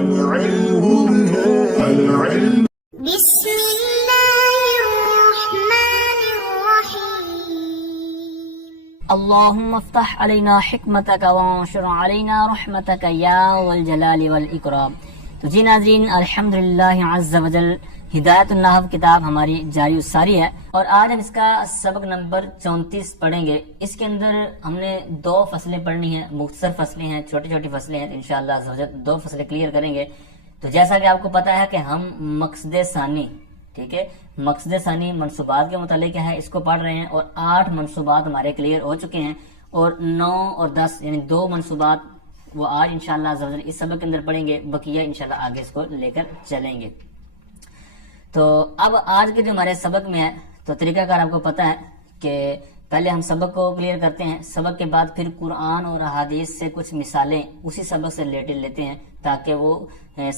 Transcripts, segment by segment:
العلم بسم الله الرحمن الرحيم اللهم افتح علينا حکمتک وانشر علينا رحمتک یا ذا الجلال والاکرام۔ تو جی ناظرین، الحمدللہ عز وجل ہدایت النحو کتاب ہماری جاری و ساری ہے، اور آج ہم اس کا سبق نمبر 34 پڑھیں گے۔ اس کے اندر ہم نے 2 فصلیں پڑھنی ہیں، مختصر فصلیں ہیں، چھوٹی چھوٹی فصلیں ہیں، انشاءاللہ عز وجل 2 فصلیں کلیئر کریں گے۔ تو جیسا کہ آپ کو پتا ہے کہ ہم مقصد ثانی، ٹھیک ہے، مقصد ثانی منصوبات کے متعلق ہے، اس کو پڑھ رہے ہیں، اور 8 منصوبات ہمارے کلیئر ہو چکے ہیں، اور 9 اور 10 یعنی 2 منصوبات وہ آج انشاءاللہ عز وجل اس سبق کے اندر پڑھیں گے، بقیہ انشاءاللہ آگے اس کو لے کر چلیں گے۔ تو اب آج کے جو ہمارے سبق میں ہے، تو طریقہ کار آپ کو پتا ہے کہ پہلے ہم سبق کو کلیئر کرتے ہیں، سبق کے بعد پھر قرآن اور احادیث سے کچھ مثالیں اسی سبق سے ریلیٹڈ لیتے ہیں، تاکہ وہ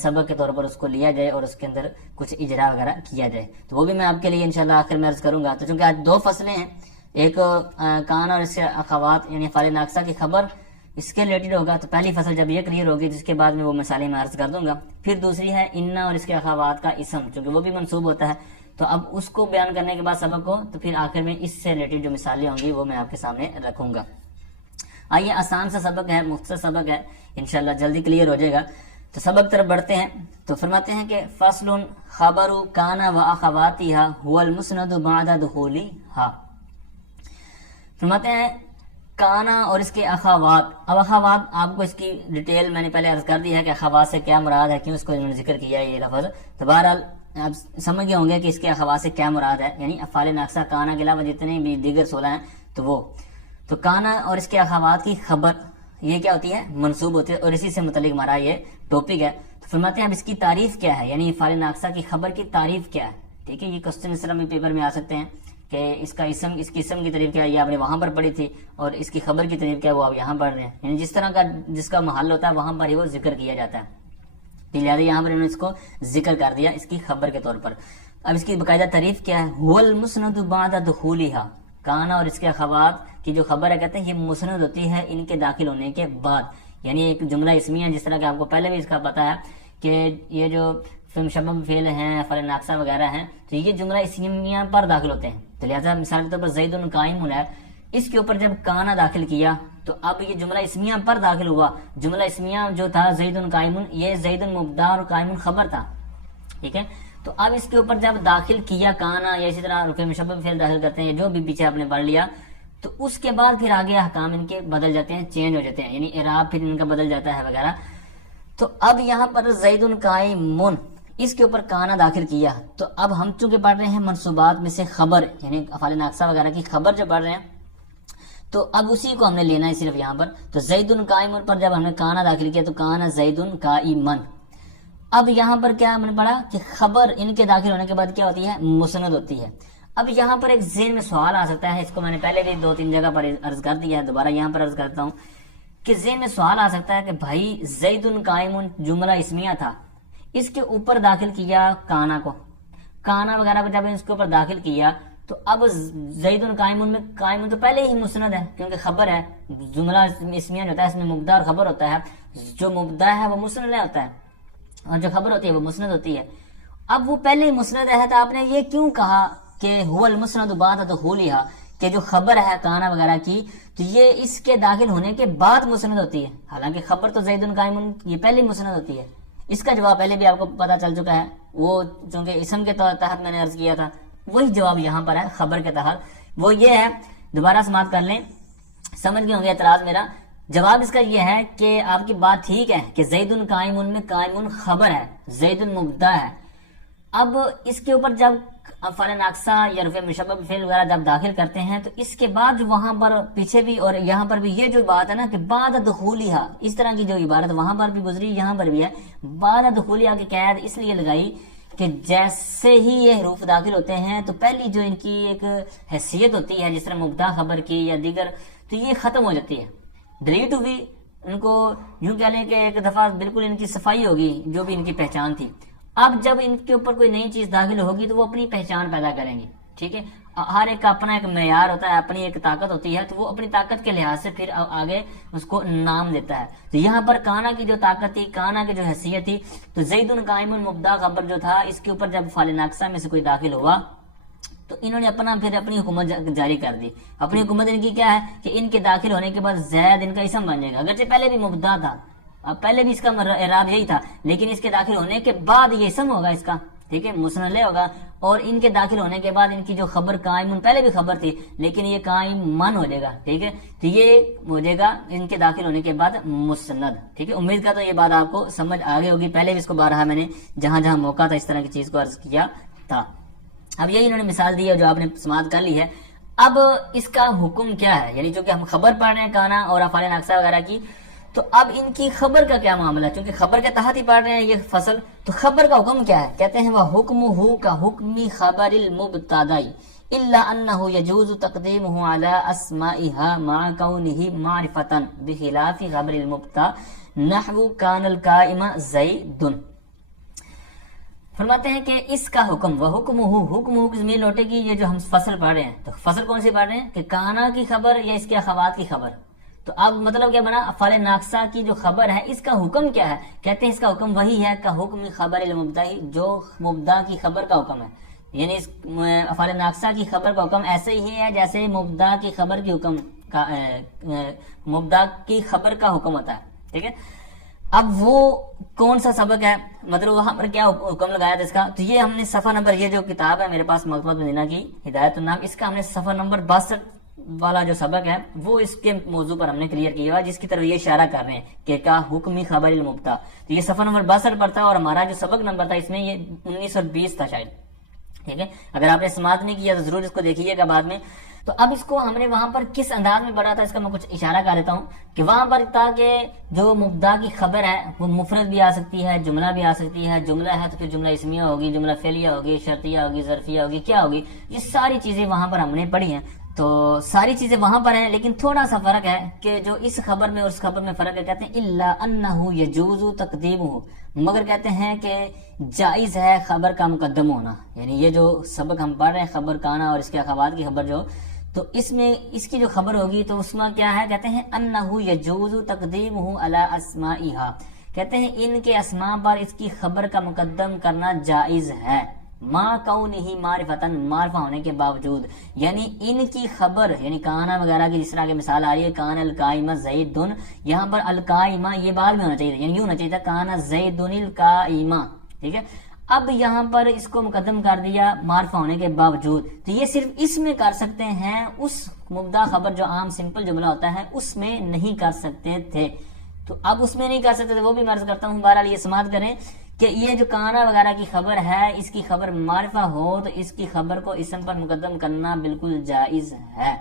سبق کے طور پر اس کو لیا جائے اور اس کے اندر کچھ اجرا وغیرہ کیا جائے۔ تو وہ بھی میں آپ کے لیے انشاءاللہ آخر میں عرض کروں گا۔ تو چونکہ آج 2 فصلیں ہیں، ایک کان اور اس کے اخوات یعنی افعال ناقصہ کی خبر اس کے ریلیٹڈ ہوگا، تو پہلی فصل جب یہ کلیئر ہوگی جس کے بعد میں وہ مثالیں میں عرض کر دوں گا۔ پھر دوسری ہے انا اور اس کے اخوات کا اسم، چونکہ وہ بھی منصوب ہوتا ہے، تو اب اس کو بیان کرنے کے بعد سبق کو، تو پھر آخر میں اس سے ریلیٹڈ جو مثالیں ہوں گی وہ میں آپ کے سامنے رکھوں گا۔ آئیے، آسان سا سبق ہے، مختصر سبق ہے، انشاءاللہ جلدی کلیئر ہو جائے گا۔ تو سبق طرف بڑھتے ہیں۔ تو فرماتے ہیں کہ فصل خبر کان و اخواتها هو المسند بعد دخولها۔ فرماتے ہیں کانا اور اس کے اخوات۔ اب اخوات آپ کو اس کی ڈیٹیل میں نے پہلے عرض کر دی ہے کہ اخوات سے کیا مراد ہے، کیوں اس کو انہوں نے ذکر کیا ہے یہ لفظ۔ تو بہرحال آپ سمجھ گئے ہوں گے کہ اس کے اخوات سے کیا مراد ہے، یعنی افعال ناقصہ کانا کے علاوہ جتنے بھی دیگر 16 ہیں تو وہ۔ تو کانا اور اس کے اخوات کی خبر یہ کیا ہوتی ہے، منصوب ہوتی ہے، اور اسی سے متعلق ہمارا یہ ٹاپک ہے۔ تو فرماتے ہیں اب اس کی تعریف کیا ہے، یعنی افعال ناقصہ کی خبر کی تعریف کیا ہے، ٹھیک ہے۔ یہ کوسچن اس طرح میں پیپر میں آ سکتے ہیں کہ اس کا اسم، اس کی اسم کی تعریف کیا ہے، یہ آپ نے وہاں پر پڑھی تھی، اور اس کی خبر کی تعریف کیا ہے وہ آپ یہاں پڑھ رہے ہیں، یعنی جس طرح کا جس کا محل ہوتا ہے وہاں پر ہی وہ ذکر کیا جاتا ہے، لہٰذا یہاں پر انہوں نے اس کو ذکر کر دیا اس کی خبر کے طور پر۔ اب اس کی باقاعدہ تعریف کیا ہے، هو المسند بعد دخولها۔ کانا اور اس کے اخوات کی جو خبر ہے، کہتے ہیں یہ مسند ہوتی ہے ان کے داخل ہونے کے بعد، یعنی ایک جملہ اسمیہ، جس طرح کہ آپ کو پہلے بھی اس کا پتا ہے کہ یہ جو مشبہ فعل ہیں، افعال ناقصہ وغیرہ ہیں، تو یہ جملہ اسمیہ پر داخل ہوتے ہیں۔ تو لہٰذا مثال کے طور پر زید قائم ہے، اس کے اوپر جب کانا داخل کیا تو اب یہ جملہ اسمیہ پر داخل ہوا۔ جملہ اسمیہ جو تھا زید قائم، یہ زید مبتدا اور قائم خبر تھا، ٹھیک ہے۔ تو اب اس کے اوپر جب داخل کیا کانا، یا اسی طرح رفع مشبہ فعل داخل کرتے ہیں، جو بھی پیچھے آپ نے پڑھ لیا، تو اس کے بعد پھر آگے احکام ان کے بدل جاتے ہیں، چینج ہو جاتے ہیں، یعنی اعراب پھر ان کا بدل جاتا ہے وغیرہ۔ تو اب یہاں پر زید قائم، اس کے اوپر کانا داخل کیا، تو اب ہم چونکہ پڑھ رہے ہیں منصوبات میں سے خبر، یعنی افعال ناقصہ وغیرہ کی خبر جو پڑھ رہے ہیں، تو اب اسی کو ہم نے لینا ہے صرف یہاں پر۔ تو زید قائم پر جب ہم نے کانا داخل کیا تو کانا زید قائمن۔ اب یہاں پر کیا ہم نے پڑھا کہ خبر ان کے داخل ہونے کے بعد کیا ہوتی ہے، مسند ہوتی ہے۔ اب یہاں پر ایک ذہن میں سوال آ سکتا ہے، اس کو میں نے پہلے بھی 2-3 جگہ پر عرض کر دیا ہے، دوبارہ یہاں پر عرض کرتا ہوں کہ ذہن میں سوال آ سکتا ہے کہ بھائی زید قائم جملہ اسمیہ تھا، اس کے اوپر داخل کیا کانا کو، کانا وغیرہ جب اس کے اوپر داخل کیا تو اب زید قائم میں قائم تو پہلے ہی مسند ہے، کیونکہ خبر ہے، جملہ اسمیہ جو ہوتا ہے اس میں مبتدا اور خبر ہوتا ہے، جو مبتدا ہے وہ مسند ہوتا ہے اور جو خبر ہوتی ہے وہ مسند ہوتی ہے۔ اب وہ پہلے ہی مسند ہے، تو آپ نے یہ کیوں کہا کہ هو المسند بعد دخولها، کہ جو خبر ہے کانا وغیرہ کی تو یہ اس کے داخل ہونے کے بعد مسند ہوتی ہے، حالانکہ خبر تو زید قائم یہ پہلے ہی مسند ہوتی ہے۔ اس کا جواب پہلے بھی آپ کو پتا چل چکا ہے، وہ چونکہ اسم کے تحت میں نے عرض کیا تھا، وہی جواب یہاں پر ہے خبر کے تحت، وہ یہ ہے، دوبارہ سماعت کر لیں، سمجھ گئے ہوں گے اعتراض میرا۔ جواب اس کا یہ ہے کہ آپ کی بات ٹھیک ہے کہ زید قائم میں قائم خبر ہے، زید مبتدا ہے۔ اب اس کے اوپر جب افعال ناقصہ یا رفع مشبہ فعل وغیرہ جب داخل کرتے ہیں تو اس کے بعد جو وہاں پر پیچھے بھی اور یہاں پر بھی یہ جو بات ہے نا کہ بعد دخولها، اس طرح کی جو عبارت وہاں پر بھی گزری یہاں پر بھی ہے، بعد دخولها کی قید اس لیے لگائی کہ جیسے ہی یہ حروف داخل ہوتے ہیں تو پہلی جو ان کی ایک حیثیت ہوتی ہے، جس طرح مبتدا خبر کی یا دیگر، تو یہ ختم ہو جاتی ہے، ڈیلیٹ ہوگی، ان کو یوں کہہ لیں کہ ایک دفعہ بالکل ان کی صفائی ہوگی جو بھی ان کی پہچان تھی۔ اب جب ان کے اوپر کوئی نئی چیز داخل ہوگی تو وہ اپنی پہچان پیدا کریں گے، ٹھیک ہے۔ ہر ایک کا اپنا ایک معیار ہوتا ہے، اپنی ایک طاقت ہوتی ہے، تو وہ اپنی طاقت کے لحاظ سے پھر آگے اس کو نام دیتا ہے. تو یہاں پر کانا کی جو طاقت تھی، کانا کی جو حیثیت تھی، تو زید قائم مبدا خبر جو تھا اس کے اوپر جب فعل ناقصہ میں سے کوئی داخل ہوا تو انہوں نے اپنی حکومت جاری کر دی. اپنی حکومت ان کی کیا ہے کہ ان کے داخل ہونے کے بعد زید ان کا اسم بن جائے گا، اگرچہ پہلے بھی مبدا تھا، پہلے بھی اس کا اعراب یہی تھا، لیکن اس کے داخل ہونے کے بعد یہ اسم ہوگا اس کا، ٹھیک ہے، مسند ہوگا. اور ان کے داخل ہونے کے بعد ان کی جو خبر قائم، پہلے بھی خبر تھی لیکن یہ قائم من ہو جائے گا، ٹھیک ہے. تو یہ ہو جائے گا ان کے داخل ہونے کے بعد مسند، ٹھیک ہے. امید کا تو یہ بات آپ کو سمجھ آ گئی ہوگی، پہلے بھی اس کو بارہا میں نے جہاں جہاں موقع تھا اس طرح کی چیز کو عرض کیا تھا. اب یہی انہوں نے مثال دی ہے جو آپ نے سماعت کر لی ہے. اب اس کا حکم کیا ہے، یعنی چونکہ ہم خبر پڑھ رہے ہیں کانا اور افعال ناقصہ وغیرہ کی، تو اب ان کی خبر کا کیا معاملہ ہے، چونکہ خبر کے تحت ہی پڑھ رہے ہیں یہ فصل، تو خبر کا حکم کیا ہے. کہتے ہیں وہ حکمہ کا حکم خبر المبتدائی الا انه يجوز تقديمه على اسمائها مع كونه معرفة بخلاف خبر المبتدا نحو كان القائم زيد. فرماتے ہیں کہ اس کا حکم وہ حکم کی زمین لوٹے گی، یہ جو ہم فصل پڑھ رہے ہیں تو فصل کون سی پڑھ رہے ہیں کہ کانا کی خبر یا اس کے اخوات کی خبر. تو اب مطلب کیا بنا، افعال ناقصہ کی جو خبر ہے اس کا حکم کیا ہے. کہتے ہیں اس کا حکم وہی ہے کا حکم خبر المبتدا، جو مبدا کی خبر کا حکم ہے. یعنی اس افعال ناقصہ کی خبر کا حکم ایسے ہی ہے جیسے مبدا کی خبر کی حکم کا مبدا کی خبر کا حکم ہوتا ہے، ٹھیک ہے. اب وہ کون سا سبق ہے، مطلب وہاں پر کیا حکم لگایا تھا اس کا. تو یہ ہم نے صفحہ نمبر، یہ جو کتاب ہے میرے پاس مکتبۃ مدینہ کی ہدایت النام، اس کا ہم نے صفحہ نمبر 62 والا جو سبق ہے وہ اس کے موضوع پر ہم نے کلیئر کیا ہوا، جس کی طرف یہ اشارہ کر رہے ہیں کہ کا حکمی خبر المبتدا. تو یہ صفحہ نمبر 62 پر تھا اور ہمارا جو سبق نمبر تھا اس میں یہ 1920 تھا شاید، ٹھیک ہے. اگر آپ نے سماعت نہیں کیا تو ضرور اس کو دیکھیے گا بعد میں. تو اب اس کو ہم نے وہاں پر کس انداز میں پڑھا تھا اس کا میں کچھ اشارہ کر دیتا ہوں کہ وہاں پر تھا کہ جو مبدا کی خبر ہے وہ مفرد بھی آ سکتی ہے، جملہ بھی آ سکتی ہے. جملہ ہے تو پھر جملہ اسمیہ ہوگی، جملہ فعلیہ ہوگی، شرطیہ ہوگی، ظرفیہ ہوگی، کیا ہوگی، یہ ساری چیزیں وہاں پر ہم نے پڑھی ہیں. تو ساری چیزیں وہاں پر ہیں لیکن تھوڑا سا فرق ہے کہ جو اس خبر میں اور اس خبر میں فرق ہے. کہتے ہیں الا انه يجوز تقدیمه، مگر کہتے ہیں کہ جائز ہے خبر کا مقدم ہونا. یعنی یہ جو سبق ہم پڑھ رہے ہیں خبر کانا اور اس کے اخوات کی خبر جو، تو اس میں اس کی جو خبر ہوگی تو اس میں کیا ہے، کہتے ہیں انه يجوز تقدیمه على اسمائها، کہتے ہیں ان کے اسماء پر اس کی خبر کا مقدم کرنا جائز ہے، ما کونہ معرفتن، معرفہ ہونے کے باوجود. یعنی ان کی خبر، یعنی کانا وغیرہ کی جس طرح کی مثال آ رہی ہے کان القائمہ زید، یہاں پر القائمہ یہ بعد میں ہونا چاہیے، یعنی یوں ہونا چاہیے تھا کان زید القائمہ، ٹھیک ہے. اب یہاں پر اس کو مقدم کر دیا معرفہ ہونے کے باوجود. تو یہ صرف اس میں کر سکتے ہیں، اس مبدا خبر جو عام سمپل جملہ ہوتا ہے اس میں نہیں کر سکتے تھے. تو اب اس میں نہیں کر سکتے تھے، وہ بھی میں عرض کرتا ہوں. بہرحال یہ سماعت کریں کہ یہ جو کانا وغیرہ کی خبر ہے اس کی خبر معرفہ ہو تو اس کی خبر کو اسم پر مقدم کرنا بالکل جائز ہے.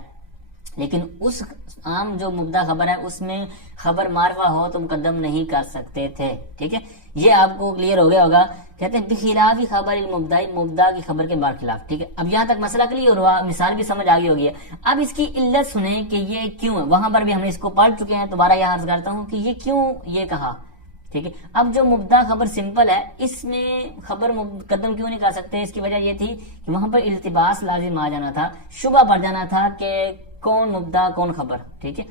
لیکن اس عام جو مبدا خبر ہے اس میں خبر معرفہ ہو تو مقدم نہیں کر سکتے تھے، ٹھیک ہے. یہ آپ کو کلیئر ہو گیا ہوگا. کہتے ہیں بخلاف خبر المبدا، مبدا کی خبر کے برخلاف، ٹھیک ہے. اب یہاں تک مسئلہ کلیئر ہوا، مثال بھی سمجھ آگے ہو گیا. اب اس کی علت سنیں کہ یہ کیوں ہے. وہاں پر بھی ہم نے اس کو پڑھ چکے ہیں، دوبارہ یہ عرض کرتا ہوں کہ یہ کیوں یہ کہا، ٹھیک ہے. اب جو مبدا خبر سمپل ہے اس میں خبر مقدم کیوں نہیں کر سکتے، اس کی وجہ یہ تھی کہ وہاں پر التباس لازم آ جانا تھا، شبہ پڑ جانا تھا کہ کون مبدا کون خبر، ٹھیک ہے.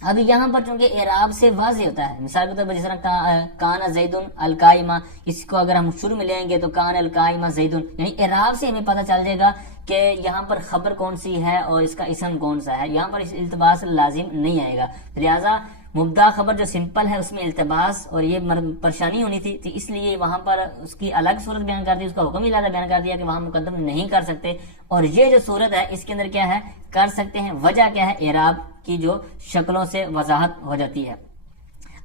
اب یہاں پر چونکہ اعراب سے واضح ہوتا ہے، مثال کے طور پر جس طرح کان زید القائمہ، اس کو اگر ہم شروع میں لیں گے تو کان القائمہ زید، یعنی اعراب سے ہمیں پتہ چل جائے گا کہ یہاں پر خبر کون سی ہے اور اس کا اسم کون سا ہے. یہاں پر التباس لازم نہیں آئے گا. لہٰذا مبدا خبر جو سمپل ہے اس میں التباس اور یہ پریشانی ہونی تھی، تو اس لیے وہاں پر اس کی الگ صورت بیان کر دی، اس کا حکم ہی لہٰذا بیان کر دیا کہ وہاں مقدم نہیں کر سکتے. اور یہ جو صورت ہے اس کے اندر کیا ہے، کر سکتے ہیں. وجہ کیا ہے، اعراب کی جو شکلوں سے وضاحت ہو جاتی ہے.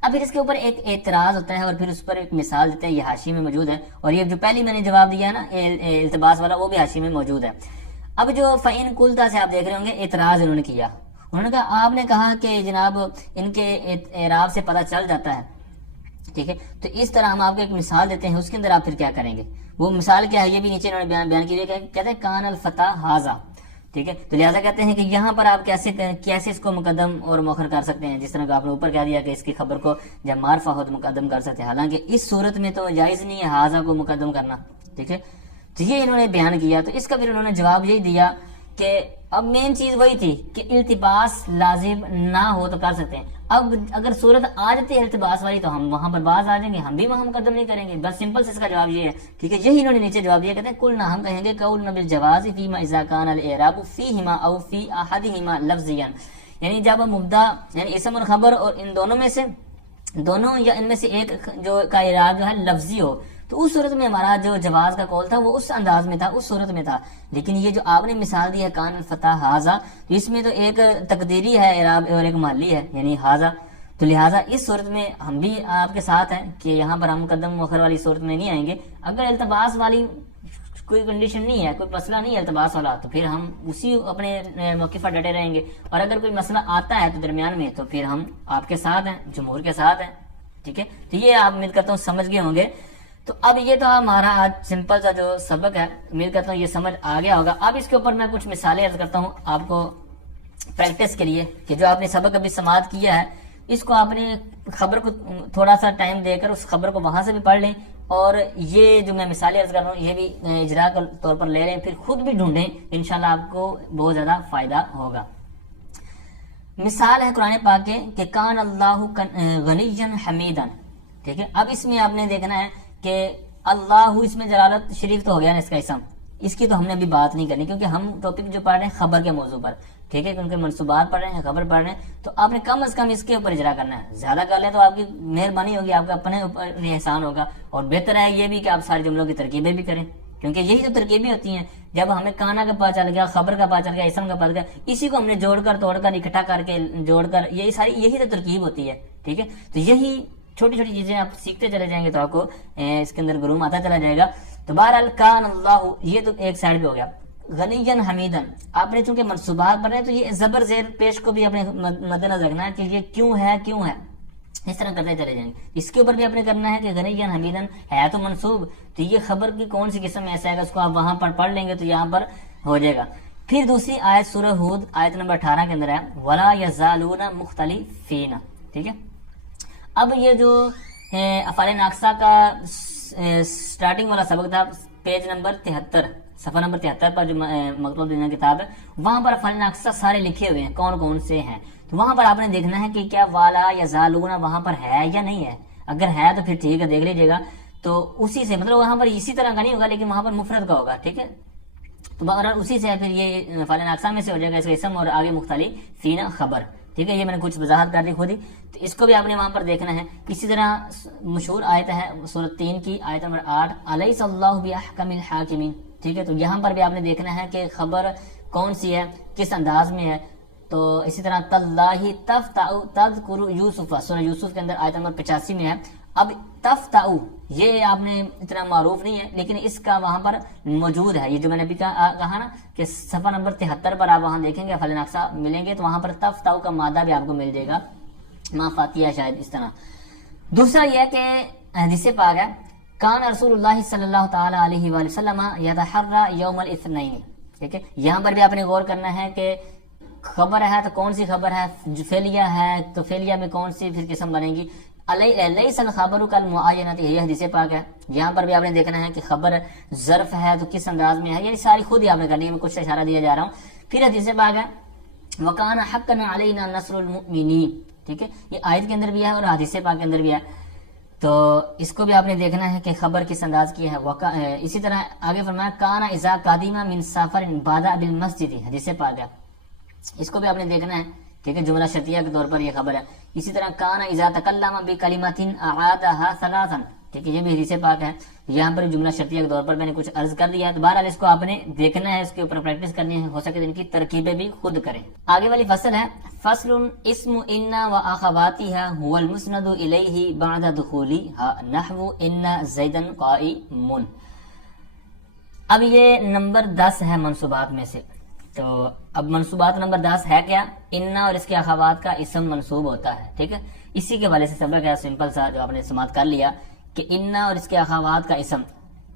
اب پھر اس کے اوپر ایک اعتراض ہوتا ہے اور پھر اس پر ایک مثال دیتے ہیں، یہ حاشی میں موجود ہے. اور یہ جو پہلی میں نے جواب دیا ہے نا التباس والا، وہ بھی حاشی میں موجود ہے. اب جو فَإِن قُلْتَ سے آپ دیکھ رہے ہوں گے، اعتراض انہوں نے کیا. انہوں نے کہا، آپ نے کہا کہ جناب ان کے اعراب سے پتہ چل جاتا ہے، ٹھیک ہے. تو اس طرح ہم آپ کو ایک مثال دیتے ہیں، اس کے اندر آپ پھر کیا کریں گے. وہ مثال کیا ہے یہ بھی نیچے انہوں نے بیان کی ہے. کہتے ہیں کان الفتح حاذا، ٹھیک ہے. تو لہٰذا کہتے ہیں کہ یہاں پر آپ کیسے اس کو مقدم اور مؤخر کر سکتے ہیں، جس طرح کہ آپ نے اوپر کہہ دیا کہ اس کی خبر کو جب معرفہ ہو تو مقدم کر سکتے ہیں. حالانکہ اس صورت میں تو جائز نہیں ہے حاذا کو مقدم کرنا، ٹھیک ہے. تو یہ انہوں نے بیان کیا. تو اس کا پھر انہوں نے جواب یہی دیا کہ اب مین چیز وہی تھی کہ التباس لازم نہ ہو تو کر سکتے ہیں. اب اگر صورت آ جاتی ہے التباس والی تو ہم وہاں پر باز آ جائیں گے, ہم بھی وہاں مقدم نہیں کریں گے. بس سمپل سے اس کا جواب یہ ہے, ٹھیک ہے. یہی انہوں نے نیچے جواب دیا, کہتے ہیں قلنا, ہم کہیں گے قولنا بالجواز فیما اذا کان الاعراب فیہما او فی احدہما لفظیا, یعنی جب مبدا یعنی اسم اور خبر اور ان دونوں میں سے دونوں یا ان میں سے ایک جو کا اعراب جو ہے لفظی ہو, تو اس صورت میں ہمارا جو جواز کا قول تھا وہ اس انداز میں تھا, اس صورت میں تھا. لیکن یہ جو آپ نے مثال دی ہے کان الفتح ہاذا, تو اس میں تو ایک تقدیری ہے اعراب اور ایک مالی ہے یعنی ہاذا, تو لہٰذا اس صورت میں ہم بھی آپ کے ساتھ ہیں کہ یہاں پر ہم مقدم مؤخر والی صورت میں نہیں آئیں گے. اگر التباس والی کوئی کنڈیشن نہیں ہے, کوئی مسئلہ نہیں ہے التباس والا, تو پھر ہم اسی اپنے موقع پر ڈٹے رہیں گے. اور اگر کوئی مسئلہ آتا ہے تو درمیان میں, تو پھر ہم آپ کے ساتھ ہیں, جمہور کے ساتھ ہیں, ٹھیک ہے. تو یہ آپ امید کرتا ہوں سمجھ گئے ہوں گے. تو اب یہ تو ہمارا آج سمپل سا جو سبق ہے, امید کرتا ہوں یہ سمجھ آ گیا ہوگا. اب اس کے اوپر میں کچھ مثالیں عرض کرتا ہوں آپ کو پریکٹس کے لیے, کہ جو آپ نے سبق ابھی سماعت کیا ہے اس کو آپ نے خبر کو تھوڑا سا ٹائم دے کر اس خبر کو وہاں سے بھی پڑھ لیں, اور یہ جو میں مثالیں عرض کر رہا ہوں یہ بھی اجرا کے طور پر لے لیں, پھر خود بھی ڈھونڈیں, انشاءاللہ آپ کو بہت زیادہ فائدہ ہوگا. مثال ہے قرآن پاک کے کہ کان اللہ غنیا حمیدا, ٹھیک ہے. اب اس میں آپ نے دیکھنا ہے کہ اللہ, اس میں جلالت شریف تو ہو گیا نا اس کا اسم, اس کی تو ہم نے ابھی بات نہیں کرنی کیونکہ ہم ٹاپک جو پڑھ رہے ہیں خبر کے موضوع پر, ٹھیک ہے, کیونکہ منصوبات پڑھ رہے ہیں, خبر پڑھ رہے ہیں, تو آپ نے کم از کم اس کے اوپر اجرا کرنا ہے. زیادہ کر لیں تو آپ کی مہربانی ہوگی, آپ کا اپنے اوپر احسان ہوگا. اور بہتر ہے یہ بھی کہ آپ سارے جملوں کی ترکیبیں بھی کریں, کیونکہ یہی تو ترکیبیں ہوتی ہیں. جب ہمیں کانا کا پتہ چل گیا, خبر کا پتہ چل گیا, اسم کا پتہ چل گیا, اسی کو ہم نے جوڑ کر توڑ کر اکٹھا کر کے جوڑ کر, یہی ساری یہی تو ترکیب ہوتی ہے, ٹھیک ہے. تو یہی چھوٹی چھوٹی چیزیں آپ سیکھتے چلے جائیں گے تو آپ کو اس کے اندر گروم آتا چلا جائے گا. تو بہرحال کان اللہ, یہ تو ایک سائڈ پہ ہو گیا. غنیًا حمیدن, آپ نے چونکہ منصوبات پڑھ رہے ہیں تو یہ زبر زیر پیش کو بھی اپنے مد نظر رکھنا ہے کہ یہ کیوں ہے, اس طرح کرتے چلے جائیں گے. اس کے اوپر بھی آپ نے کرنا ہے کہ غنیًا حمیدن ہے تو منصوب, تو یہ خبر کی کون سی قسم ایسا ہے کہ اس کو آپ وہاں پر پڑھ لیں گے تو یہاں پر ہو جائے گا. پھر دوسری آیت سورہ ہود آیت نمبر 18 کے اندر ہے ولا یزالون مختلفین, ٹھیک ہے. اب یہ جو افعال ناقصہ کا سٹارٹنگ والا سبق تھا, پیج نمبر 73, صفحہ نمبر 73 پر جو مکتوب دینا کتاب ہے, وہاں پر افعال ناقصہ سارے لکھے ہوئے ہیں کون کون سے ہیں. تو وہاں پر آپ نے دیکھنا ہے کہ کیا والا یا زالون وہاں پر ہے یا نہیں ہے. اگر ہے تو پھر ٹھیک ہے, دیکھ لیجیے گا. تو اسی سے مطلب وہاں پر اسی طرح کا نہیں ہوگا, لیکن وہاں پر مفرد کا ہوگا, ٹھیک ہے. تو بہرحال اسی سے پھر یہ افعال ناقصہ میں سے ہو جائے گا اس کا اسم, اور آگے مختلفین خبر, ٹھیک ہے. یہ میں نے کچھ وضاحت کر دی خود ہی, تو اس کو بھی آپ نے وہاں پر دیکھنا ہے. اسی طرح مشہور آیت ہے سورۃ 3 کی آیت نمبر 8 الیس اللہ باحکم الحاکمین, ٹھیک ہے. تو یہاں پر بھی آپ نے دیکھنا ہے کہ خبر کون سی ہے, کس انداز میں ہے. تو اسی طرح تاللہ تفتأ تذکر یوسف, سورہ یوسف کے اندر آیت نمبر 85 میں ہے. اب تفتأ یہ آپ نے اتنا معروف نہیں ہے, لیکن اس کا وہاں پر موجود ہے. یہ جو میں نے ابھی کہا نا کہ صفحہ نمبر 73 پر آپ وہاں دیکھیں گے افعال ناقصہ ملیں گے, تو وہاں پر تفتأ کا مادہ بھی آپ کو مل جائے گا, ما فاتحہ شاید اس طرح. دوسرا یہ ہے کہ حدیث پاک ہے کان رسول اللہ صلی اللہ تعالی علیہ وآلہ وسلم یتحری یوم الاثنین, ٹھیک ہے. یہاں پر بھی آپ نے غور کرنا ہے کہ خبر ہے تو کون سی خبر ہے, فعلیہ ہے تو فعلیہ میں کون سی پھر قسم بنے گی. لیس الخبر کالمعینۃ, یہ حدیث پاک ہے. یہاں پر بھی آپ نے دیکھنا ہے کہ خبر ظرف ہے تو کس انداز میں ہے, یعنی ساری خود ہی آپ نے کرنی ہے, میں کچھ اشارہ دیا جا رہا ہوں. پھر حدیث پاک ہے وکان حقا علینا نصر المؤمنین, ٹھیک ہے. یہ آیت کے اندر بھی ہے اور حدیث پاک کے اندر بھی ہے. تو اس کو بھی آپ نے دیکھنا ہے کہ خبر کس انداز کی ہے. اسی طرح آگے فرمایا کان اذا قادم من سفر بادأ بالمسجد, حدیث پاک ہے. اس کو بھی آپ نے دیکھنا ہے, ٹھیک ہے, جملہ شرطیہ کے طور پر یہ خبر ہے. اسی طرح کان اذا تکلم بکلمۃ اعادها ثلاثا, ٹھیک ہے, یہ بھی حدیث پاک ہے. یہاں پر جملہ شرطیہ کے طور پر میں نے کچھ عرض کر دیا ہے. تو بہرحال اس کو آپ نے دیکھنا ہے, اس کے اوپر پریکٹس کرنی ہے, ہو سکے تو ان کی ترکیبیں بھی خود کریں. آگے والی فصل ہے فصل اسم ان واخواتها هو المسند الیہ بعد دخولها نحو ان زیدا قائم. اب یہ نمبر 10 ہے منصوبات میں سے. تو اب منصوبات نمبر 10 ہے کیا, ان اور اس کے اخوات کا اسم منصوب ہوتا ہے, ٹھیک ہے. اسی کے حوالے سے سبق ہے سمپل سا جو آپ نے سماعت کر لیا کہ ان اور اس کے اخوات کا اسم.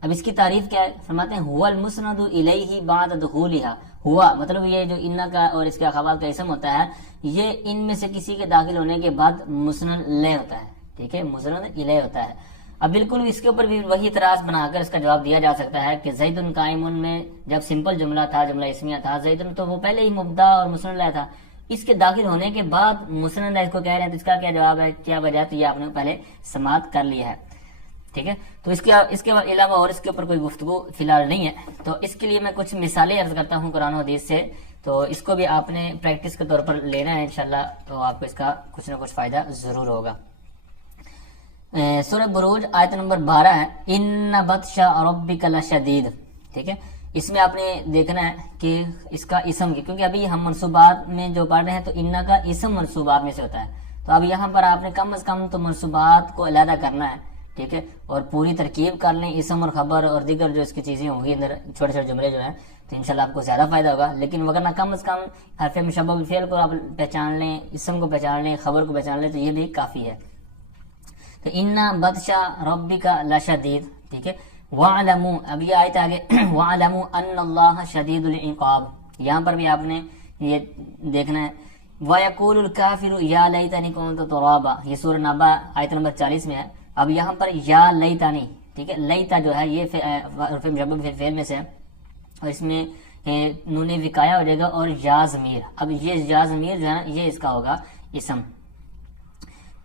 اب اس کی تعریف کیا ہے, فرماتے ہیں هو المسند الیہ بعد دخولها. ہوا مطلب یہ جو ان کا اور اس کے اخوات کا اسم ہوتا ہے, یہ ان میں سے کسی کے داخل ہونے کے بعد مسند لے ہوتا ہے, ٹھیک ہے, مسند الیہ ہوتا ہے. اب بالکل اس کے اوپر بھی وہی اعتراض بنا کر اس کا جواب دیا جا سکتا ہے کہ زیدن قائمن میں جب سمپل جملہ تھا، جملہ اسمیہ تھا، زیدن تو وہ پہلے ہی مبدا اور مسند تھا، اس کے داخل ہونے کے بعد مسند اس کو کہہ رہے ہیں، تو اس کا کیا جواب ہے، کیا وجہ ہے؟ تو یہ آپ نے پہلے سماعت کر لیا ہے، ٹھیک ہے۔ تو اس کے علاوہ اور اس کے اوپر کوئی گفتگو فی الحال نہیں ہے، تو اس کے لیے میں کچھ مثالیں عرض کرتا ہوں قرآن و حدیث سے، تو اس کو بھی آپ نے پریکٹس کے طور پر لینا ہے انشاءاللہ، تو آپ کو اس کا کچھ نہ کچھ فائدہ ضرور ہوگا۔ سورہ بروج آیت نمبر 12 ہے، ان بطش ربک لشدید، ٹھیک ہے۔ اس میں آپ نے دیکھنا ہے کہ اس کا اسم کی، کیونکہ ابھی ہم منصوبات میں جو پڑھ رہے ہیں تو ان کا اسم منصوبات میں سے ہوتا ہے، تو اب یہاں پر آپ نے کم از کم تو منصوبات کو علیحدہ کرنا ہے، ٹھیک ہے، اور پوری ترکیب کر لیں، اسم اور خبر اور دیگر جو اس کی چیزیں ہوں گی اندر چھوٹے چھوٹے جملے جو ہیں، تو انشاءاللہ آپ کو زیادہ فائدہ ہوگا۔ لیکن وگرنہ کم از کم حرف مشبہ بالفعل کو آپ پہچان لیں، اسم کو پہچان لیں، خبر کو پہچان لیں، تو یہ بھی کافی ہے۔ تو ان بطش ربک لشدید، ٹھیک ہے۔ وَاعْلَمُوا، اب یہ آیت آگے وَاعْلَمُوا أَنَّ اللَّهَ شَدِيدُ الْعِقَابِ، یہاں پر بھی آپ نے یہ دیکھنا ہے۔ وَيَقُولُ الْكَافِرُ يَا لَيْتَنِي كُنتُ تُرَابًا، یہ سورہ نبأ آیت نمبر 40 میں ہے۔ اب یہاں پر یا لیتانی، ٹھیک ہے، لیتا جو ہے یہ حرف مشبہ فعل میں سے ہے، اور اس میں نون وقایا ہو جائے گا اور یا ضمیر، اب یہ یا ضمیر جو ہے یہ اس کا ہوگا اسم۔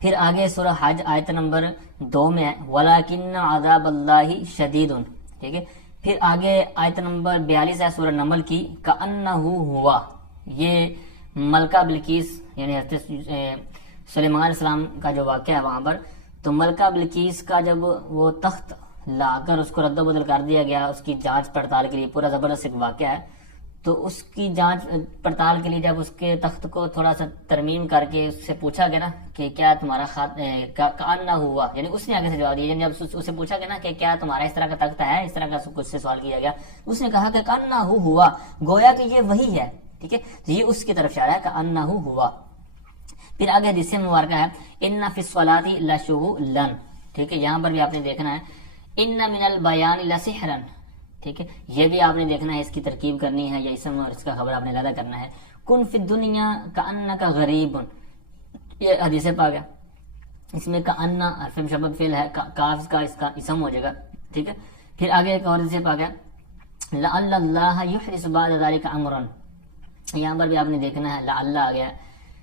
پھر آگے سورہ حج آیت نمبر 2 میں ہے وَلَكِنَّ عَذَابَ اللَّهِ شَدِيدٌ، ٹھیک ہے۔ پھر آگے آیت نمبر 42 ہے سورہ نمل کی، كَأَنَّهُ هُوَ، یہ ملکہ بلقیس یعنی حضرت سلیمان علیہ السلام کا جو واقعہ ہے وہاں پر، تو ملکہ بلقیس کا جب وہ تخت لا کر اس کو رد و بدل کر دیا گیا اس کی جانچ پڑتال کے لیے، پورا زبردست ایک واقعہ ہے، تو اس کی جانچ پڑتال کے لیے جب اس کے تخت کو تھوڑا سا ترمیم کر کے اس سے پوچھا گیا نا کہ کیا تمہارا کأنہ ہوا، یعنی اس نے آگے سے جواب دیا، یعنی جب اس سے پوچھا گیا نا کہ کیا تمہارا اس طرح کا تخت ہے، اس طرح کا کچھ سے سوال کیا گیا، اس نے کہا کہ کأنہ ہوا، گویا کہ یہ وہی ہے، ٹھیک ہے، یہ اس کی طرف اشارہ ہے کأنہ ہوا۔ پھر آگے حدیث مبارکہ ہے ان فی الصلاۃ لشغولا، ٹھیک ہے، یہاں پر بھی آپ نے دیکھنا ہے ان من البیان لسحرا، ٹھیک ہے، یہ بھی آپ نے دیکھنا ہے، اس کی ترکیب کرنی ہے یا اسم اور اس کا خبر آپ نے علیحدہ کرنا ہے۔ کن فی الدنیا کأنک غریب، یہ حدیث پاک ہے، اس میں کأن حرف مشبہ فعل ہے، کاف کا اس کا اسم ہو جائے گا، ٹھیک ہے۔ پھر آگے ایک اور حدیث پاک ہے لعل اللہ یحدث بعد ذلک امرا، یہاں پر بھی آپ نے دیکھنا ہے لعل آ گیا۔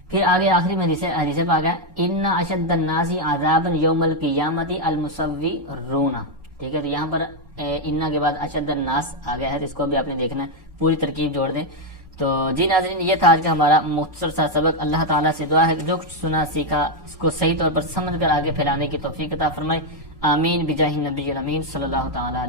پھر آگے آخری میں حدیث پاک ہے ان اشد الناس عذابا یوم القیامت المصورون، ٹھیک ہے، تو یہاں پر ان کے بعد اشد الناس آ گیا ہے، تو اس کو بھی آپ نے دیکھنا ہے، پوری ترکیب جوڑ دیں۔ تو جی ناظرین، یہ تھا آج کا ہمارا مختصر سا سبق۔ اللہ تعالیٰ سے دعا ہے کہ جو کچھ سنا سیکھا اس کو صحیح طور پر سمجھ کر آگے پھیلانے کی توفیق عطا فرمائے، آمین بجاہ النبی الامین صلی اللہ تعالیٰ علیہ